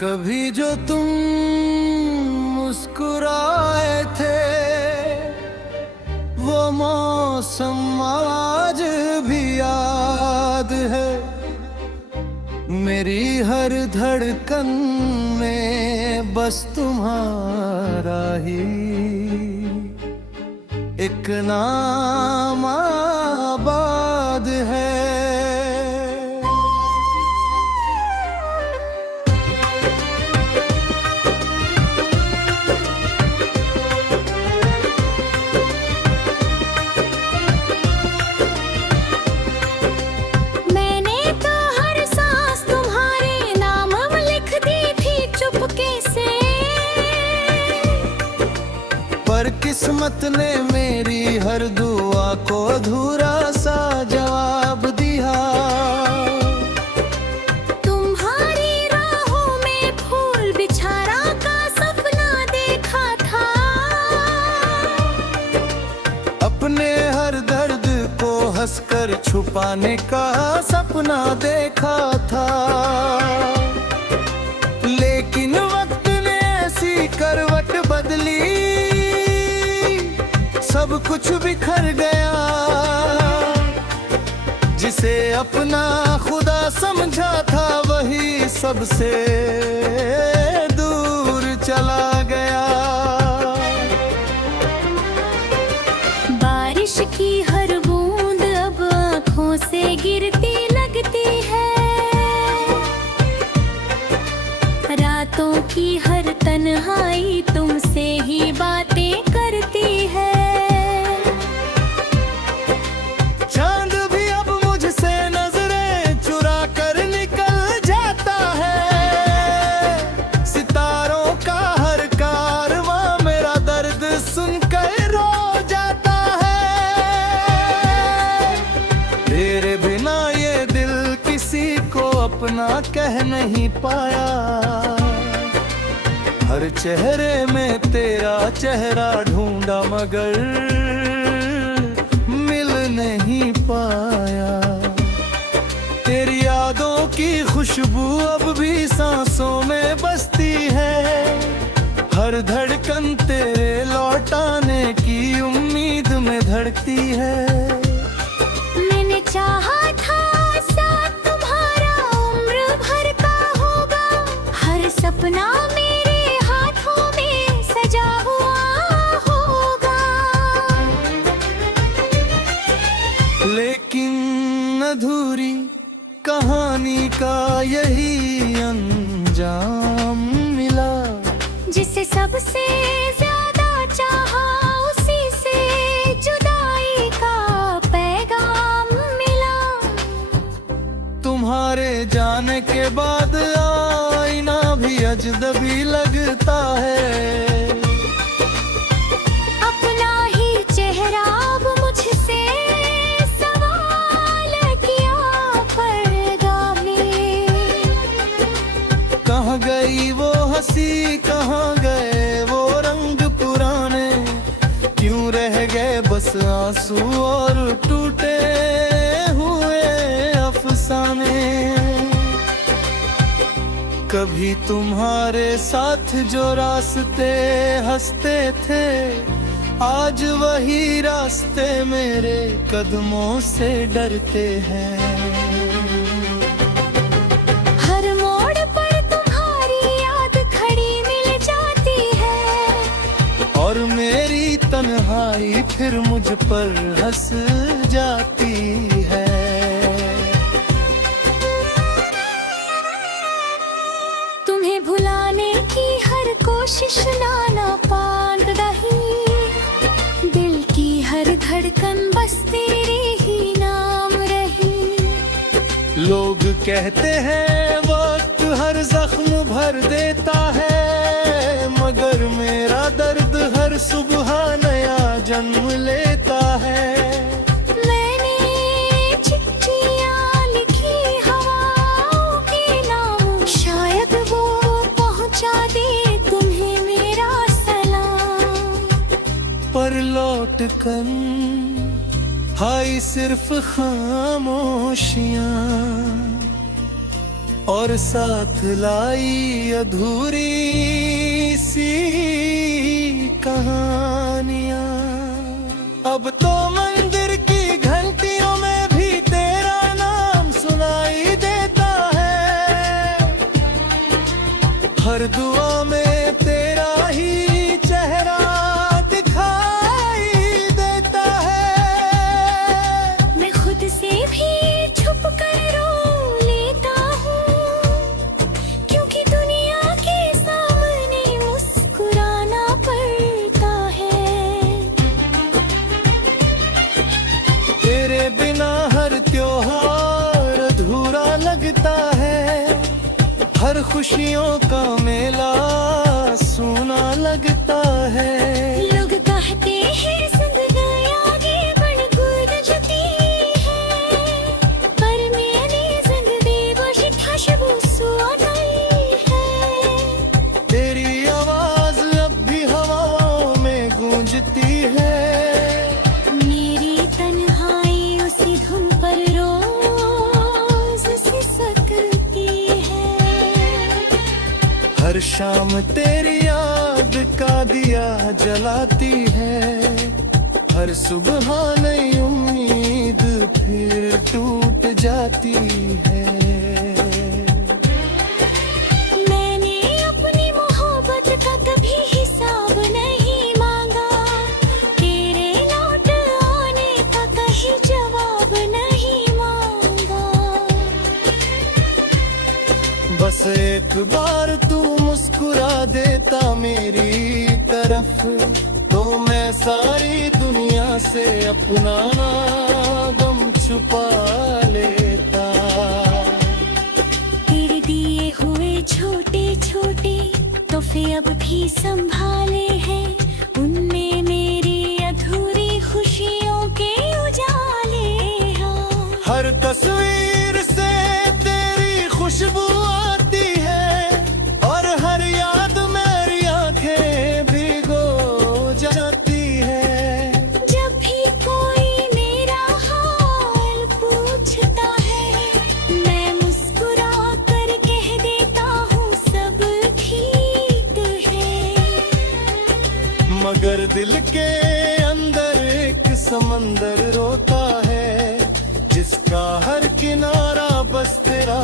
कभी जो तुम मुस्कुराए थे वो मौसम आज भी याद है। मेरी हर धड़कन में बस तुम्हारा ही एक नाम आबाद है। पर किस्मत ने मेरी हर दुआ को अधूरा सा जवाब दिया। तुम्हारी राहों में फूल बिछारा का सपना देखा था। अपने हर दर्द को हंसकर छुपाने का सपना देखा था। लेकिन वक्त ने ऐसी करवट बदली, सब कुछ बिखर गया। जिसे अपना खुदा समझा था वही सबसे दूर चला गया। बारिश की हर बूंद अब आँखों से गिरती लगती है। रातों की हर तन्हाई तुमसे ही बातें करती है। अपना कह नहीं पाया, हर चेहरे में तेरा चेहरा ढूंढा मगर मिल नहीं पाया। तेरी यादों की खुशबू अब भी सांसों में बसती है। हर धड़कन तेरे लौटाने की उम्मीद में धड़कती है। मैंने चाहा था सपना मेरे हाथों में सजा हुआ होगा। लेकिन अधूरी कहानी का यही अंजाम मिला। जिसे सबसे ज्यादा चाहा उसी से जुदाई का पैगाम मिला। तुम्हारे जाने के बाद आईना भी अजनबी लगता है। अपना ही चेहरा अब मुझसे सवाल किया पर्दा में। कहाँ गई वो हंसी, कहाँ गए वो रंग पुराने। क्यों रह गए बस आंसू और टूटे हुए अफसाने। कभी तुम्हारे साथ जो रास्ते हंसते थे, आज वही रास्ते मेरे कदमों से डरते हैं। हर मोड़ पर तुम्हारी याद खड़ी मिल जाती है। और मेरी तन्हाई फिर मुझ पर हंस जाती है। भुलाने की हर कोशिश नापाक रही। दिल की हर धड़कन बस तेरे ही नाम रही। लोग कहते हैं वक्त हर जख्म भर देता है, मगर मेरा दर्द हर सुबह नया जन्म लेता है। पर लौट कर हाय सिर्फ खामोशियां, और साथ लाई अधूरी सी कहानियां। अब तो मंदिर की घंटियों में भी तेरा नाम सुनाई देता है, हर दुआ में तेरा ही चेहरा दिखाई देता है। मैं खुद से भी छुप कर रो लेता हूँ, क्योंकि दुनिया के सामने मुस्कुराना पड़ता है। तेरे बिना हर त्योहार अधूरा लगता है, हर खुशियों का मेला सूना लगता है। लोग कहते हैं जिंदगी आगे बढ़ गुजरती है, पर मैंने जिंदगी को खाशबू सुनाई है। तेरी आवाज अब भी हवाओं में गूंजती है, मेरी तन्हाई उसी धुन पर रोज सिसकती है। हर शाम तेरी याद का दिया जलाती है, हर सुबह नई उम्मीद फिर टूट जाती है। मैंने अपनी मोहब्बत का कभी हिसाब नहीं मांगा, तेरे लौट आने का कहीं जवाब नहीं मांगा। बस एक बार तू मुस्कुरा देता मेरी तरफ, तो मैं सारी दुनिया से अपना गम छुपा लेता। तेरे दिए हुए छोटे छोटे तोहफे अब भी संभाले हैं, उनमें मेरी अधूरी खुशियों के उजाले हैं। हर तस्वीर से तेरी खुशबू आती है, और हर याद मेरी आंखें भिगो जाती है। जब भी कोई मेरा हाल पूछता है, मैं मुस्कुरा कर कह देता हूँ सब ठीक है। मगर दिल के अंदर एक समंदर रोता है, जिसका हर किनारा बस तेरा